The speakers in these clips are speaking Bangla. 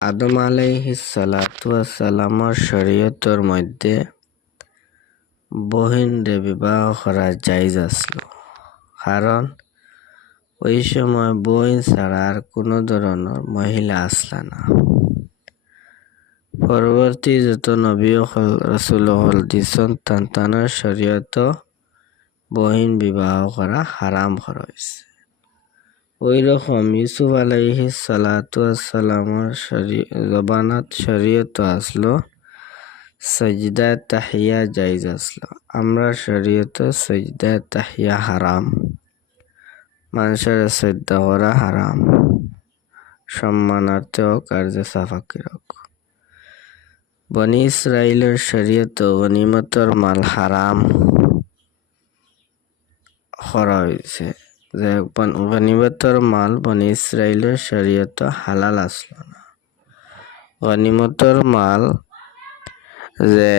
আদম আলাইহিস সালাতু ওয়াসসালামর শরীয়তর মধ্যে বহিনরে বিবাহ করা জায়েজ আসলো, কারণ ওই সময় বহিন ছাড়া আর কোনো ধরনের মহিলা আসলা না। পরবর্তী যত নবী হল রাসূল হল দিছন তানার শরীয়ত বহিন বিবাহ করা হারাম করা হয়েছে। ওই রকম ইউসুফ আলাইহিস সালাতু ওয়াসসালামর জবানাত শরীয়ত আসলো, সজদা তাহিয়া জায়েজ আসলো। আমরা শরীয়ত সজদা তাহিয়া হারাম, মানুষের শ্রদ্ধা করা হারাম, সম্মানার্থে হোক আর যে সাফাকির হোক। বনি ইসরাইলের শরীয়ত গনিমতর মাল হারাম করা হয়েছে, যে গনিমতর মাল বনি ইসরাইলের শরীয়ত হালাল আসলো না। গনিমতর মাল যে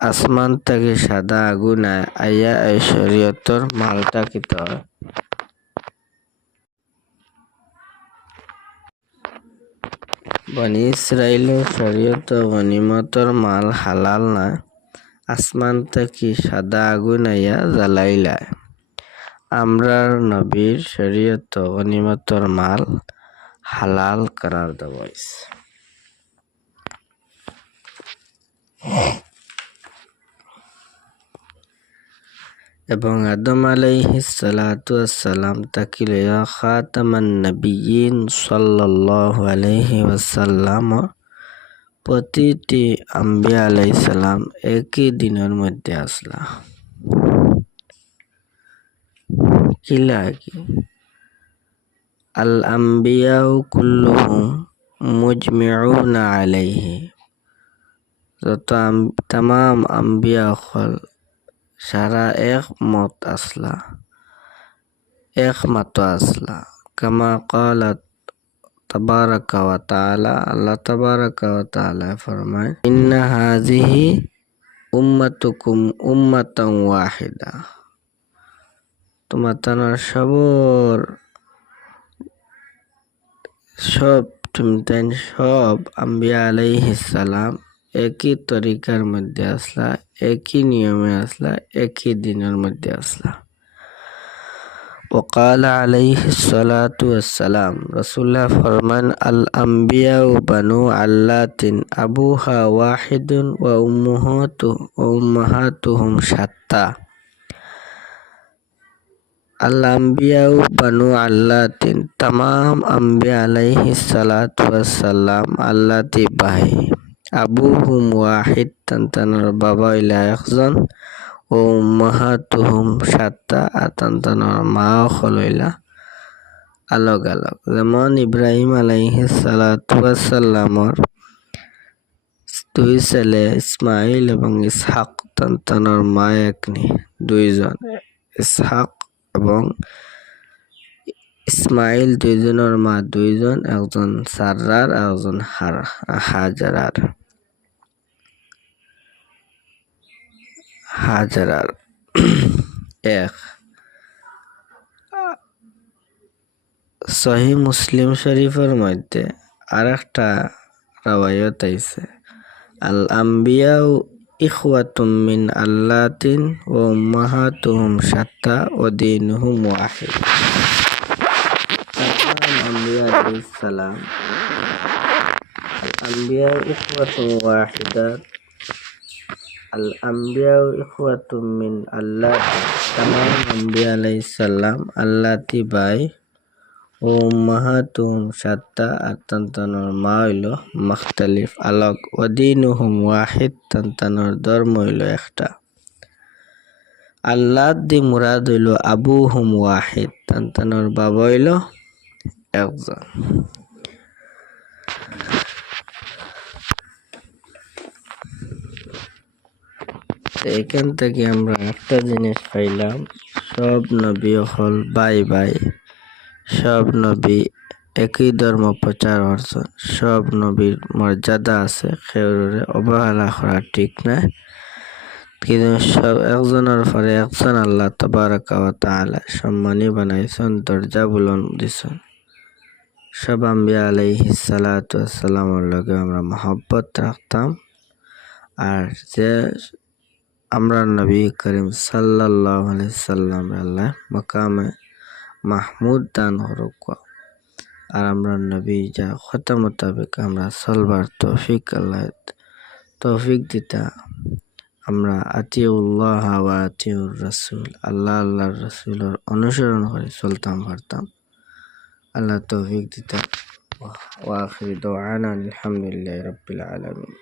আসমান থেকে সাদা আগুন আইয়া এই শরীয়তর মালটা কিতে হয়। বনি ইসরাইলের শরীয়ত গনিমতর মাল হালাল না, আসমান থেকে সাদা আগুন আইয়া জ্বালাইলায়। আমরার নবীর শরীয়ত গনিমতর মাল হালাল করার দেওয়া হয়েছে। এবং আদম আলাইহিস সালাতু ওয়াসসালাম তাকে লইয়া খাতামান নবিয়্যিন সাল্লাল্লাহু আলাইহি ওয়াসাল্লাম প্রতিটি আম্বিয়া আলাইহিস সালাম একই দিনের মধ্যে আসলা। কিলা কি আল আম্বিয়াউ কুল্লুহুম মুজমিউনা আলাইহি, যত তামাম আম্বিয়া হল সারা একমত আসলা, একমত আসলা। কামা ক্বালাত তাবারাকা ওয়া তাআলা, আল্লাহ তাবারাকা ওয়া তাআলা ফরমায়, ইন্না হাযিহি উম্মাতুকুম উম্মাতান ওয়াহিদা, তোমার সব আম্বিয়া আলাইহিস সালাম একই তরিকার মধ্যে আসলা, একই নিয়মে আসলা, একই দিনের মধ্যে আসলা। وقال عليه الصلاة والسلام, রাসূলুল্লাহ ফরমান, আল আম্বিয়াউ বানু আল্লাতিন আবুহা ওয়াহিদুন ওয়া উম্মাহাতুহুম শাত্তা। আল আম্বিয়াউ বানু আল্লাতিন, তামাম আম্বিয়া আলাইহিস সালাতু ওয়াসসালাম আল্লাতি ভাই, আবুহুম ওয়াহিদ, তানতানোর বাবা হইলা একজন, ও উম্মাহাতুহুম শাত্তা, আর তানতানোর মা হইলা আলগ আলগ। যেমন ইব্রাহিম আলাইহিস সালাতু ওয়াসসালামর দুই ছেলে ইসমাইল এবং ইসহাক, তানতানোর মা একনি, দুইজন ইসহাক এবং ইসমাইল, দুইজনের মা দুইজন, একজন সাররার একজন হাজারার। এক সহিহ মুসলিম শরীফের মধ্যে আর একটা রাওয়ায়াত আইছে, আল আম্বিয়াউ ইখওয়াতুম মিন আল্লাতিন ওয়া উম্মাহাতুহুম শাত্তা ওয়া দীনুহুম ওয়াহিদ। আম্বিয়া আলাইহিস সালাম আল-আম্বিয়াউ ইখওয়াতুন ওয়াহিদাত, আল আম্বিয়াউ ইখওয়াতুম মিন আল্লাতিন, তামাম আম্বিয়া আলাইহিস সালাম আল্লাতি ভাই, ও উম্মাহাতুহুম শাত্তা, আর তানতানোর মা হইল মুখতালিফ আলগ, ওয়া দীনুহুম ওয়াহিদ, তানতানোর ধর্ম হইল একটা। আল্লাহ দি মুরাদ হইল আবুহুম ওয়াহিদ, তানতানোর বাবা হইল একজন। এখান থেকে আমরা একটা জিনিস পাইলাম, সব নবী হল ভাই ভাই, সব নবী একই ধর্ম প্রচার করছেন, সব নবীর মর্যাদা আছে, কেউরে অবহেলা করা ঠিক না। কিন্তু সব একজনের পরে একজন আল্লাহ তাবারাকা ওয়া তাআলা সম্মানী বানাইছেন, দরজা বুলন্দ দিছেন। সব আম্বিয়া আলাইহিস সালাতু ওয়াসসালামের লগে আমরা মহব্বত রাখতাম। আর যে আমরা নবী করিম সাল্লাল্লাহু আলাইহি সাল্লাম আল্লাহ মাকামে মাহমুদ দান করুক। আর আমরা নবী যা কথা মোতাবেক আমরা চলবার তৌফিক আল্লাহ তৌফিক দিতা। আমরা আতিউল্লাহ ওয়া আতিউর রাসূল, আল্লাহ আল্লাহর রাসূলের অনুসরণ করে চলতাম পারতাম। আল্লাহ তৌফিক দিতা। ওয়া আখিরু দাওয়ানা আলহামদুলিল্লাহি রাব্বিল আলামিন।